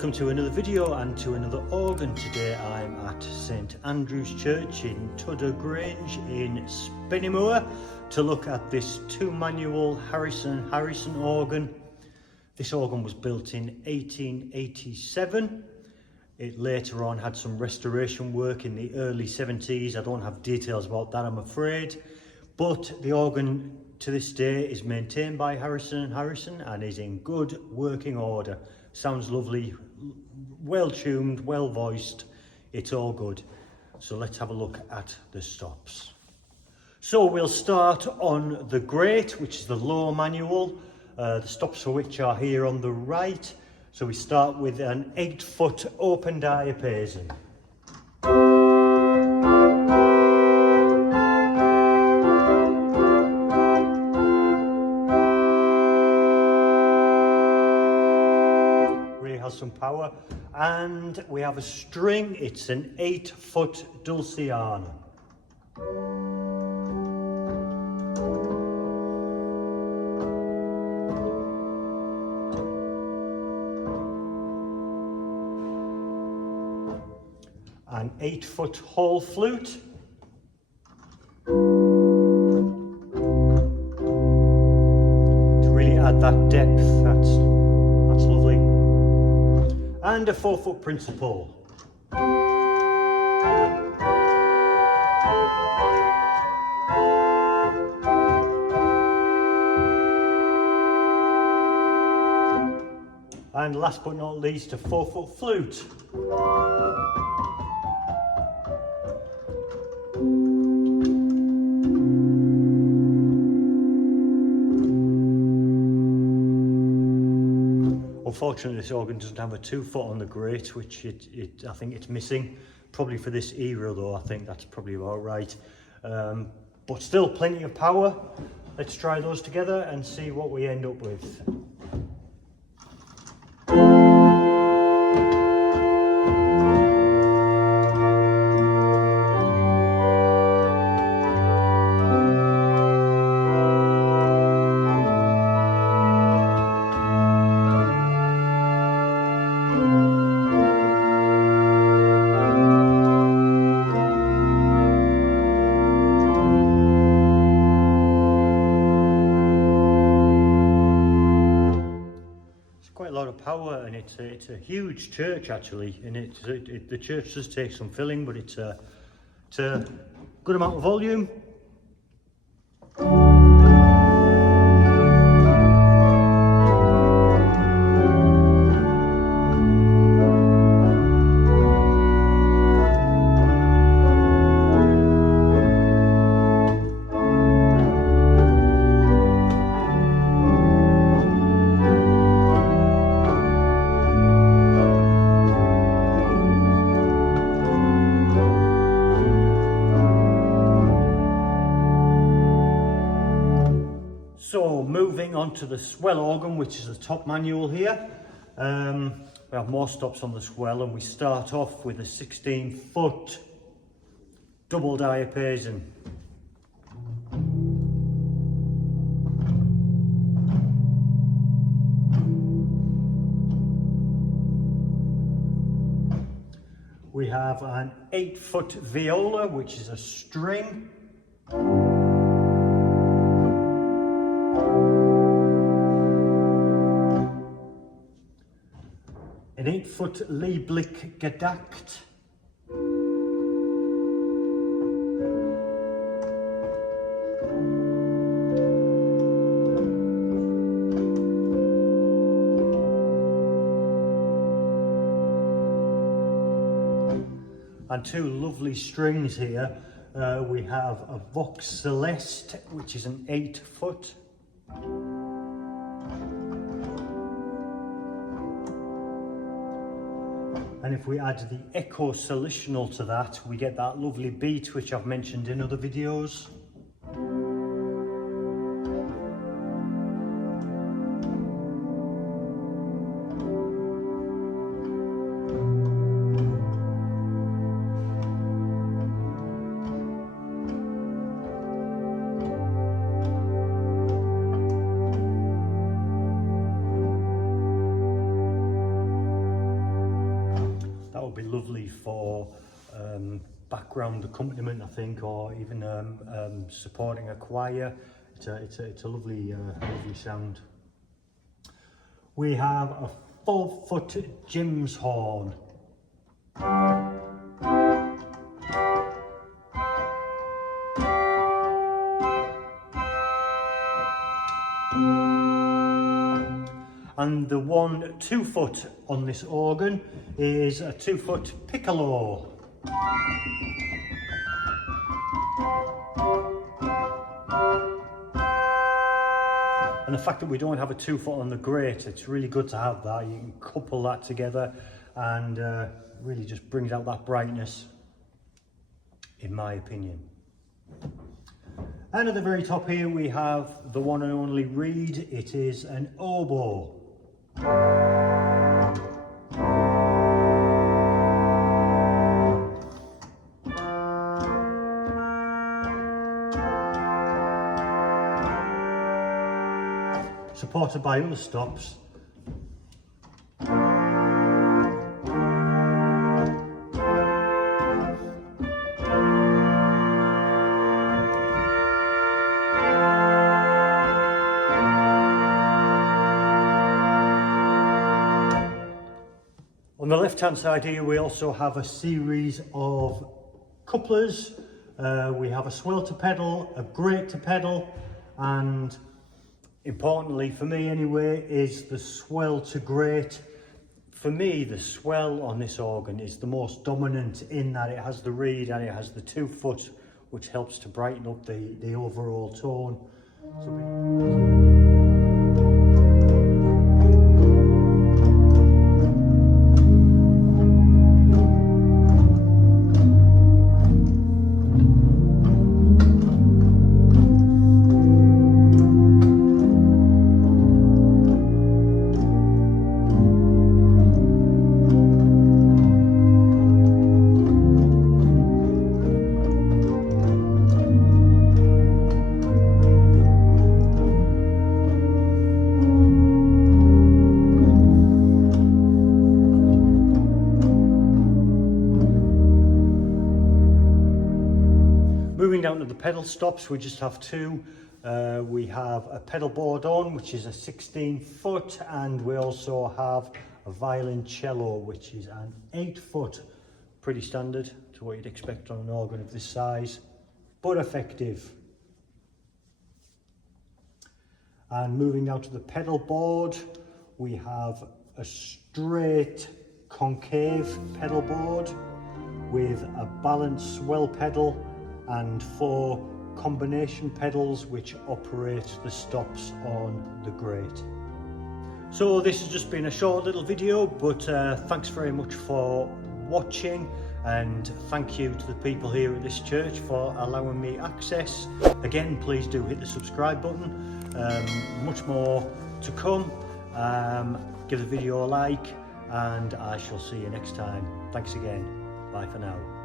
Welcome to another video and to another organ. Today I'm at St Andrew's Church in Tudhoe, Grange in Spennymoor to look at this 2-manual Harrison organ. This organ was built in 1887. It later on had some restoration work in the early 70s. I don't have details about that, I'm afraid. But the organ to this day is maintained by Harrison and is in good working order. Sounds lovely, well tuned, well voiced, it's all good. So let's have a look at the stops. So we'll start on the grate, which is the low manual. The stops for which are here on the right. So we start with an 8-foot open diapason. Some power, and we have a string. It's an 8-foot dulciana. An 8-foot hall flute. To really add that depth, that's lovely. And a 4-foot principal. And last but not least, a 4-foot flute. Unfortunately, this organ doesn't have a 2-foot on the grate, which I think it's missing. Probably for this era though, I think that's probably about right. But still plenty of power. Let's try those together and see what we end up with. Quite a lot of power, and it's a huge church actually, and the church does take some filling, but it's a good amount of volume. So moving on to the Swell organ, which is the top manual here. We have more stops on the Swell, and we start off with a 16-foot double diapason. We have an 8-foot viola, which is a string. An 8-foot Lieblich gedackt. And two lovely strings here. We have a Vox Celeste, which is an 8-foot. And if we add the echo solutional to that, we get that lovely beat which I've mentioned in other videos. it'll be lovely for background accompaniment, I think, or even supporting a choir. It's a lovely, lovely sound. We have a 4-foot Jim's horn. And the 1 2-foot on this organ is a 2-foot piccolo. And the fact that we don't have a 2-foot on the grate, it's really good to have that. You can couple that together and really just brings out that brightness, in my opinion. And at the very top here we have the one and only reed. It is an oboe. Supported by other stops. On the left hand side here we also have a series of couplers. We have a swell to pedal, a grate to pedal, and importantly for me anyway is the swell to grate. For me, the swell on this organ is the most dominant in that it has the reed and it has the 2-foot, which helps to brighten up the overall tone. Moving down to the pedal stops, we just have 2. We have a pedal board on, which is a 16-foot, and we also have a violoncello, which is an 8-foot. Pretty standard to what you'd expect on an organ of this size, but effective. And moving down to the pedal board, we have a straight concave pedal board with a balanced swell pedal and 4 combination pedals which operate the stops on the grate. So this has just been a short little video, but thanks very much for watching, and thank you to the people here at this church for allowing me access. Again, please do hit the subscribe button. Much more to come. Give the video a like, and I shall see you next time. Thanks again. Bye for now.